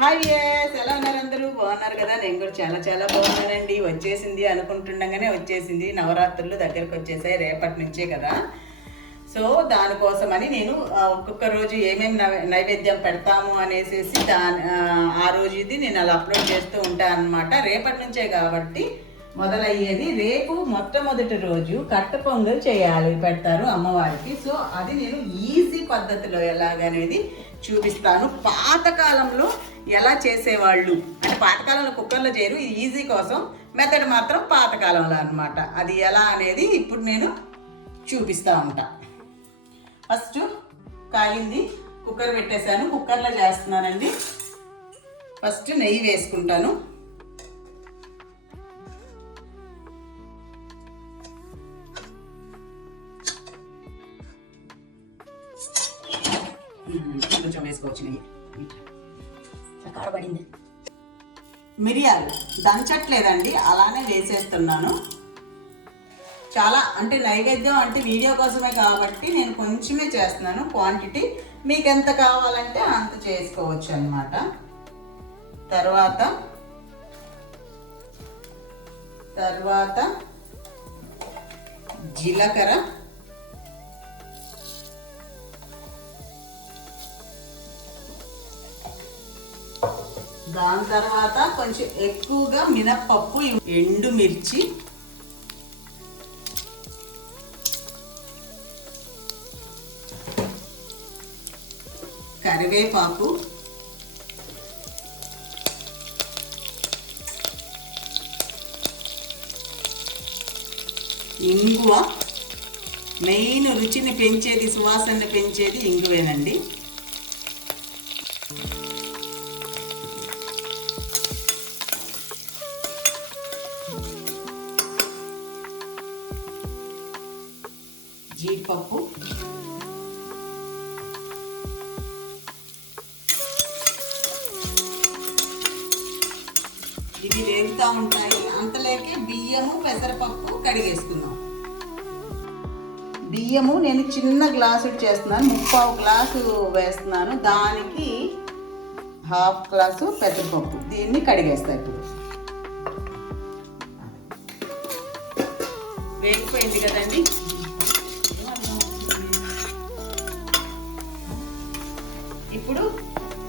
Hi yes, ఎలా ఉన్నారు? అందరూ బాగున్నారు కదా? నేను కూడా చాలా చాలా బాగున్నానండి. వచ్చేసింది అనుకుంటుండగానే వచ్చేసింది. నవరాత్రులు దగ్గరకు వచ్చేసాయి, రేపటి నుంచే కదా. సో దానికోసమని నేను ఒక్కొక్క రోజు ఏమేమి నైవేద్యం పెడతాము అనేసి ఆ రోజు ఇది నేను అలా అప్లోడ్ చేస్తూ ఉంటాను అనమాట. రేపటి నుంచే కాబట్టి మొదలయ్యేది. రేపు మొట్టమొదటి రోజు కట్ట పొంగల్ పెడతారు అమ్మవారికి. సో అది నేను ఈజీ పద్ధతిలో ఎలాగనేది చూపిస్తాను. పాతకాలంలో ఎలా చేసేవాళ్ళు అంటే పాతకాలంలో కుక్కర్లో చేయరు, ఇది ఈజీ కోసం మెథడ్ మాత్రం పాతకాలంలో అనమాట. అది ఎలా అనేది ఇప్పుడు నేను చూపిస్తూ ఉంటా. ఫస్ట్ కాగింది, కుక్కర్ పెట్టేశాను. కుక్కర్లో చేస్తున్నానండి. ఫస్ట్ నెయ్యి వేసుకుంటాను. కొంచెం వేసుకోవచ్చు నెయ్యి. కారబడింది. మిరియాలు దంచట్లేదండి, అలానే వేసేస్తున్నాను. చాలా అంటే నైవేద్యం అంటే వీడియో కోసమే కాబట్టి నేను కొంచెమే చేస్తున్నాను. క్వాంటిటీ మీకు ఎంత కావాలంటే అంత చేసుకోవచ్చు అన్నమాట. తర్వాత జీలకర్ర, దాని తర్వాత కొంచెం ఎక్కువగా మినప్పప్పు, ఎండుమిర్చి, కరివేపాకు, ఇంగువ. మెయిన్ రుచిని పెంచేది, సువాసనని పెంచేది ఇంగువేనండి. జీడిపప్పు, ఇవి వేగుతూ ఉంటాయి. అంతలోకే బియ్యము, పెసరపప్పు కడిగేసుకుందాం. బియ్యము నేను చిన్న గ్లాసు చేస్తున్నాను, 3/4 గ్లాసు వేస్తున్నాను. దానికి 1/2 గ్లాసు పెసరపప్పు. దీన్ని కడిగేస్తా. ఇప్పుడు వేగిపోయింది కదండి. ఇప్పుడు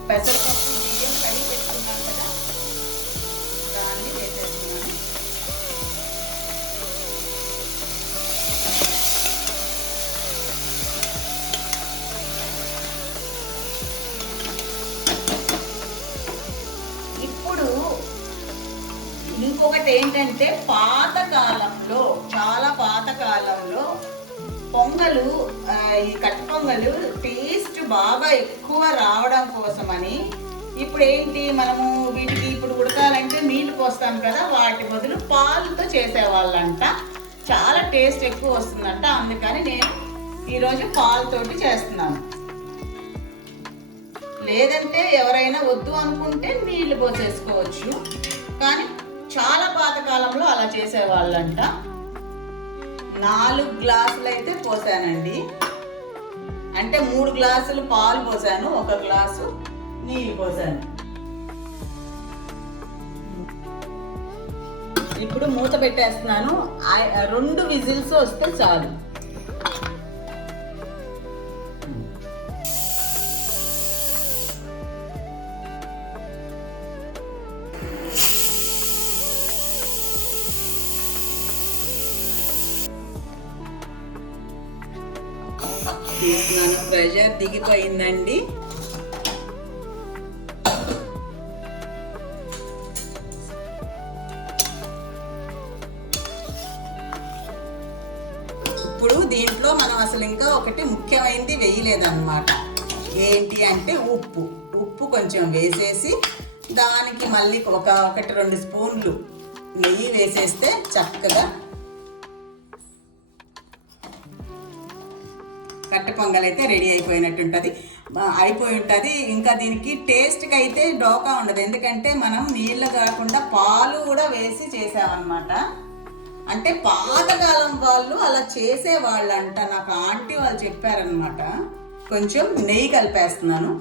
పెసరపప్పు, బియ్యం కడిగి పెట్టుకున్నాను కదా, దాన్ని వేసేస్తున్నాను. ఇప్పుడు ఇంకొకటి ఏంటంటే, చాలా పాతకాలంలో పొంగలు, ఈ కట్ట పొంగలు టేస్ట్ బాగా ఎక్కువ రావడం కోసమని ఇప్పుడు ఏంటి, మనము వీటికి ఇప్పుడు ఉడకాలంటే నీళ్లు పోస్తాం కదా, వాటి బదులు పాలతో చేసేవాళ్ళంట. చాలా టేస్ట్ ఎక్కువ వస్తుందంట. అందుకని నేను ఈరోజు పాలతోటి చేస్తున్నాను. లేదంటే ఎవరైనా వద్దు అనుకుంటే నీళ్లు పోసేసుకోవచ్చు. కానీ చాలా పాతకాలంలో అలా చేసేవాళ్ళంట. 4 గ్లాసులు అయితే పోసానండి. అంటే 3 గ్లాసులు పాలు పోసాను, 1 గ్లాసు నీళ్ళు పోసాను. ఇప్పుడు మూత పెట్టేస్తున్నాను. 2 విజిల్స్ వస్తే చాలు. తీసుకున్నాను, ప్రెషర్ దిగిపోయిందండి. ఇప్పుడు దీంట్లో మనం అసలు అసలు ఇంకా ఒకటి ముఖ్యమైనది వేయలేదన్నమాట. ఏంటి అంటే ఉప్పు కొంచెం వేసేసి దానికి మళ్ళీ ఒకటి 2 స్పూన్లు నెయ్యి వేసేస్తే చక్కగా కట్టె పొంగల్ అయితే రెడీ అయిపోయి ఉంటుంది. ఇంకా దీనికి టేస్ట్కి అయితే డోకా ఉండదు, ఎందుకంటే మనం నీళ్ళు కాకుండా పాలు కూడా వేసి చేసామన్నమాట. అంటే పాతకాలం వాళ్ళు అలా చేసేవాళ్ళంట, నాకు ఆంటీ వాళ్ళు చెప్పారనమాట. కొంచెం నెయ్యి కలిపేస్తున్నాను.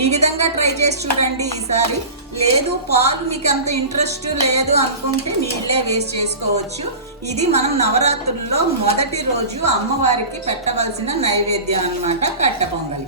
ఈ విధంగా ట్రై చేసి చూడండి ఈసారి. లేదు పాలు మీకు అంత ఇంట్రెస్ట్ లేదు అనుకుంటే నీళ్ళే వేస్ట్ చేసుకోవచ్చు. ఇది మనం నవరాత్రుల్లో మొదటి రోజు అమ్మవారికి పెట్టవలసిన నైవేద్యం అన్నమాట, కట్టె పొంగలి.